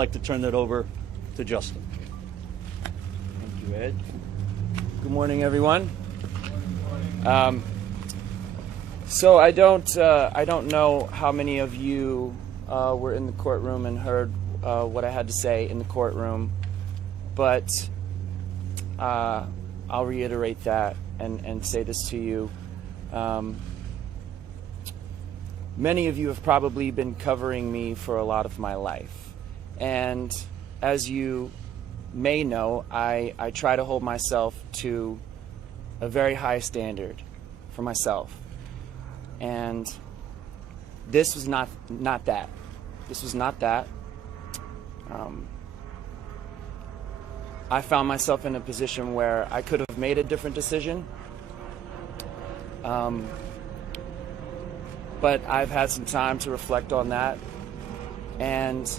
like to turn that over to Justin. Thank you, Ed. Good morning, everyone. So I don't know how many of you were in the courtroom and heard what I had to say in the courtroom, but I'll reiterate that and say this to you. Many of you have probably been covering me for a lot of my life, and as you may know, I try to hold myself to a very high standard for myself, and this was not that. This was not that. I found myself in a position where I could have made a different decision, but I've had some time to reflect on that, and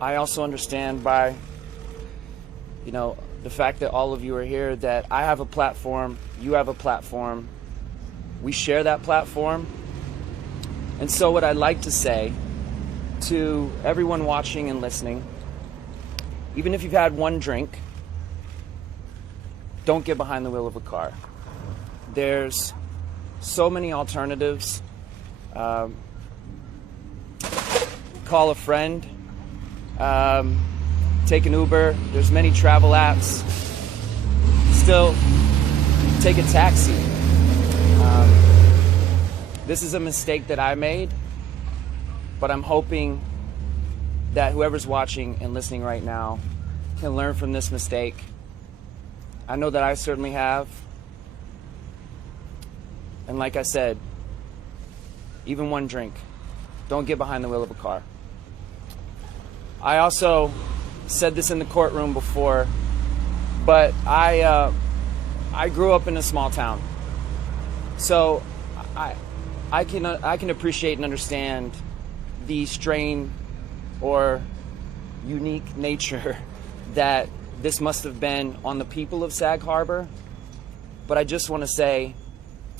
I also understand by the fact that all of you are here, that I have a platform, you have a platform, we share that platform. And so what I'd like to say to everyone watching and listening, even if you've had one drink, don't get behind the wheel of a car. There's so many alternatives. Call a friend. Take an Uber. There's many travel apps. Still, take a taxi. This is a mistake that I made, but I'm hoping that whoever's watching and listening right now can learn from this mistake. I know that I certainly have. And like I said, even one drink, don't get behind the wheel of a car. I also said this in the courtroom before, but I grew up in a small town, so I can appreciate and understand the strain or unique nature that this must have been on the people of Sag Harbor. But I just want to say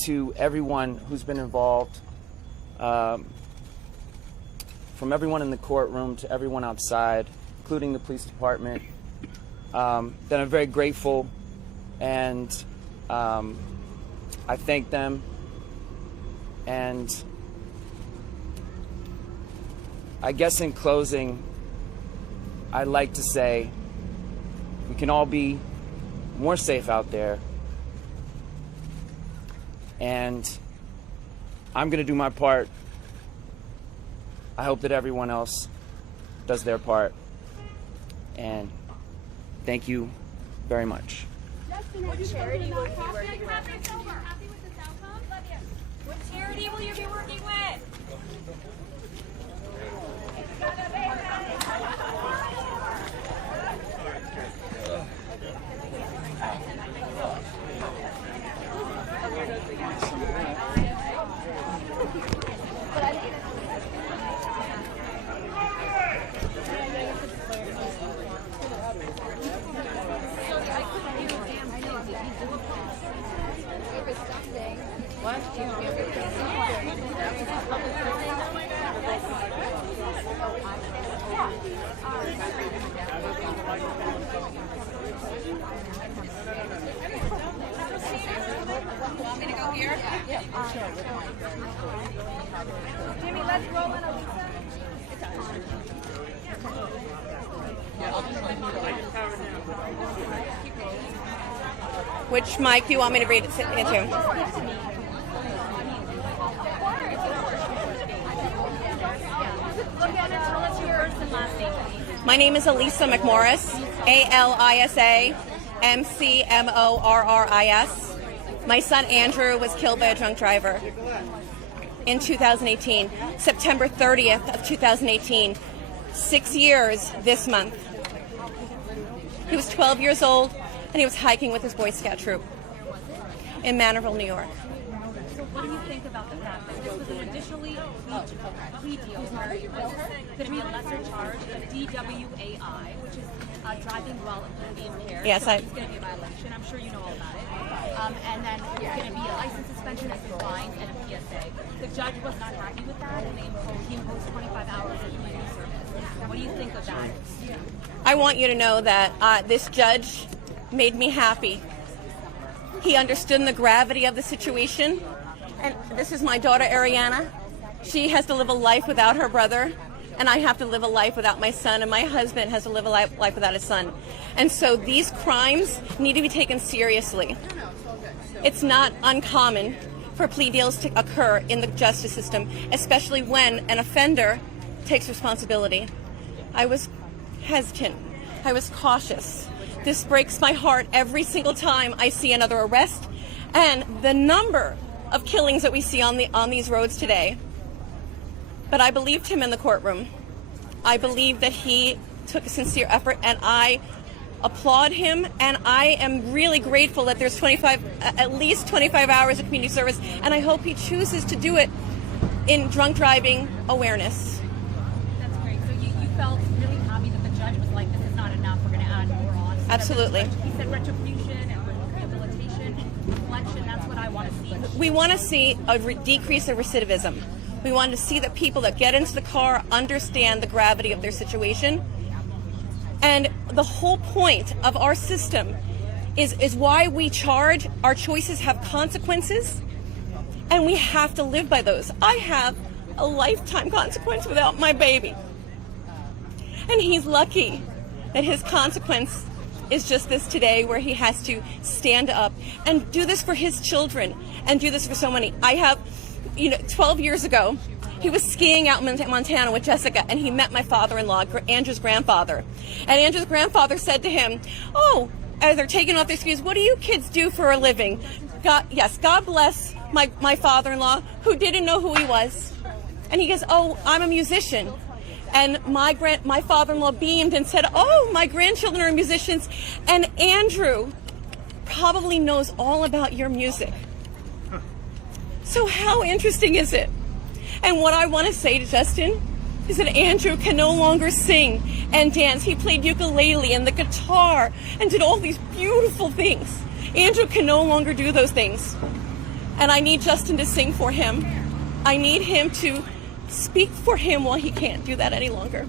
to everyone who's been involved, from everyone in the courtroom to everyone outside, including the police department, that I'm very grateful, and I thank them. And I guess in closing, I'd like to say we can all be more safe out there, and I'm going to do my part. I hope that everyone else does their part. And thank you very much. Justin, what charity will you be working with? Happy with this outcome? What charity will you be working with? Want me to go here? Yeah. Jimmy, let's roll in Elisa. Which mic do you want me to read it into? My name is Elisa McMorris, ALISA MCMORRIS. My son Andrew was killed by a drunk driver in 2018, September 30th of 2018. 6 years this month. He was 12 years old, and he was hiking with his Boy Scout troop in Manorville, New York. So what do you think about the fact that this was an additionally plea deal where it was going to be a lesser charge, a DWAI, which is driving while impaired? Yes, so it's going to be a violation. I'm sure you know all about it. And then there's going to be a license suspension as a fine and a PSA. The judge was not happy with that, and he imposed 25 hours of community service. What do you think of that? I want you to know that this judge made me happy. He understood the gravity of the situation. And this is my daughter, Ariana. She has to live a life without her brother, and I have to live a life without my son, and my husband has to live a life without his son. And so these crimes need to be taken seriously. It's not uncommon for plea deals to occur in the justice system, especially when an offender takes responsibility. I was hesitant. I was cautious. This breaks my heart every single time I see another arrest, and the number of killings that we see on these roads today. But I believed him in the courtroom. I believe that he took a sincere effort, and I applaud him, and I am really grateful that there's at least 25 hours of community service, and I hope he chooses to do it in drunk driving awareness. That's great. So you felt really happy that the judge was like, this is not enough, we're going to add more on. Absolutely. He said retribution and rehabilitation, reflection, that's what I want to see. We want to see a decrease of recidivism. We want to see that people that get into the car understand the gravity of their situation. And the whole point of our system is why we charge. Our choices have consequences, and we have to live by those. I have a lifetime consequence without my baby. And he's lucky that his consequence is just this today, where he has to stand up and do this for his children and do this for so many. I have, 12 years ago, he was skiing out in Montana with Jessica, and he met my father-in-law, Andrew's grandfather. And Andrew's grandfather said to him, "Oh," as they're taking off their skis, "what do you kids do for a living?" God bless my father-in-law, who didn't know who he was. And he goes, "Oh, I'm a musician." And my father-in-law beamed and said, "Oh, my grandchildren are musicians." And Andrew probably knows all about your music. So how interesting is it? And what I want to say to Justin is that Andrew can no longer sing and dance. He played ukulele and the guitar and did all these beautiful things. Andrew can no longer do those things. And I need Justin to sing for him. I need him to speak for him while he can't do that any longer.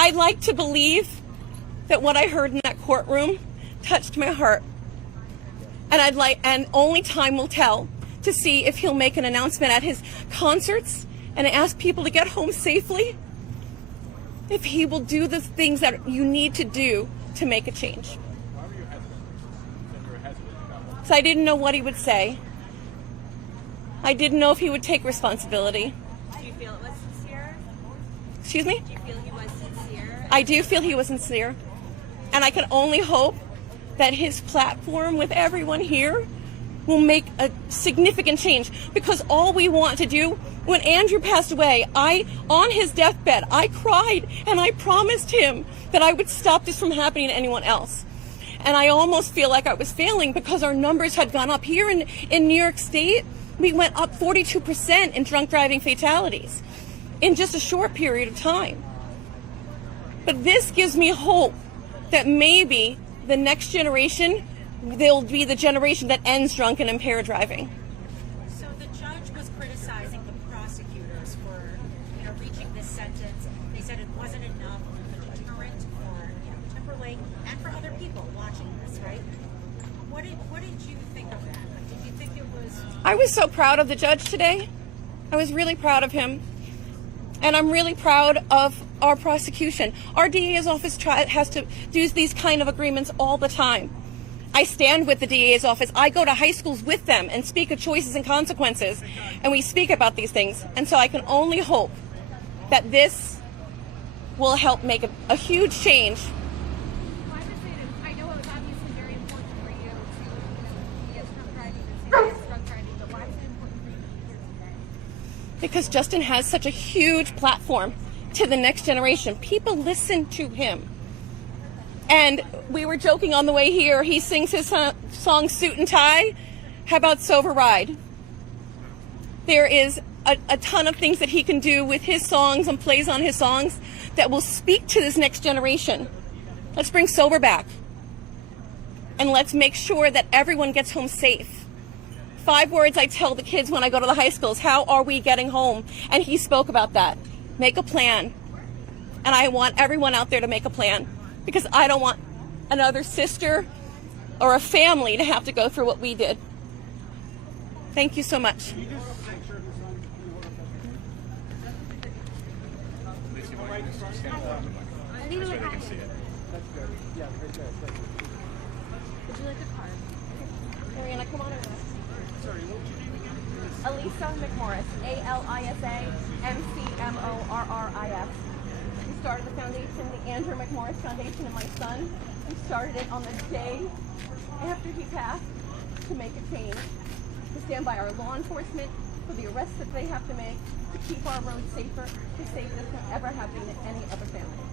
I'd like to believe that what I heard in that courtroom touched my heart. And only time will tell to see if he'll make an announcement at his concerts and ask people to get home safely. If he will do the things that you need to do to make a change. So I didn't know what he would say. I didn't know if he would take responsibility. Do you feel it was sincere? Excuse me? Do you feel he was sincere? I do feel he was sincere. And I can only hope that his platform with everyone here will make a significant change, because all we want to do, when Andrew passed away, on his deathbed, I cried and I promised him that I would stop this from happening to anyone else. And I almost feel like I was failing, because our numbers had gone up. Here in New York State, we went up 42% in drunk driving fatalities in just a short period of time. But this gives me hope that maybe the next generation, they'll be the generation that ends drunk and impaired driving. So the judge was criticizing the prosecutors for, reaching this sentence. They said it wasn't enough of a deterrent for, Timberlake and for other people watching this, right? What did you think of that? Did you think it was? I was so proud of the judge today. I was really proud of him. And I'm really proud of our prosecution. Our DA's office has to do these kind of agreements all the time. I stand with the DA's office. I go to high schools with them and speak of choices and consequences, and we speak about these things. And so I can only hope that this will help make a huge change. Well, I know it was obviously very important for you to be as drunk driving and say yes, drunk driving, but why was it important for you to be here today? Because Justin has such a huge platform to the next generation. People listen to him. And we were joking on the way here, he sings his song Suit and Tie. How about Sober Ride? There is a ton of things that he can do with his songs and plays on his songs that will speak to this next generation. Let's bring sober back. and let's make sure that everyone gets home safe. 5 words I tell the kids when I go to the high schools: how are we getting home? And he spoke about that. Make a plan. And I want everyone out there to make a plan, because I don't want another sister or a family to have to go through what we did. Thank you so much. Would you like a card? Mariana, come on over. Alisa McMorris, ALISA McMorris. We started the foundation, the Andrew McMorris Foundation, and my son. We started it on the day after he passed to make a change, to stand by our law enforcement for the arrests that they have to make, to keep our roads safer, to save this from ever happening to any other family.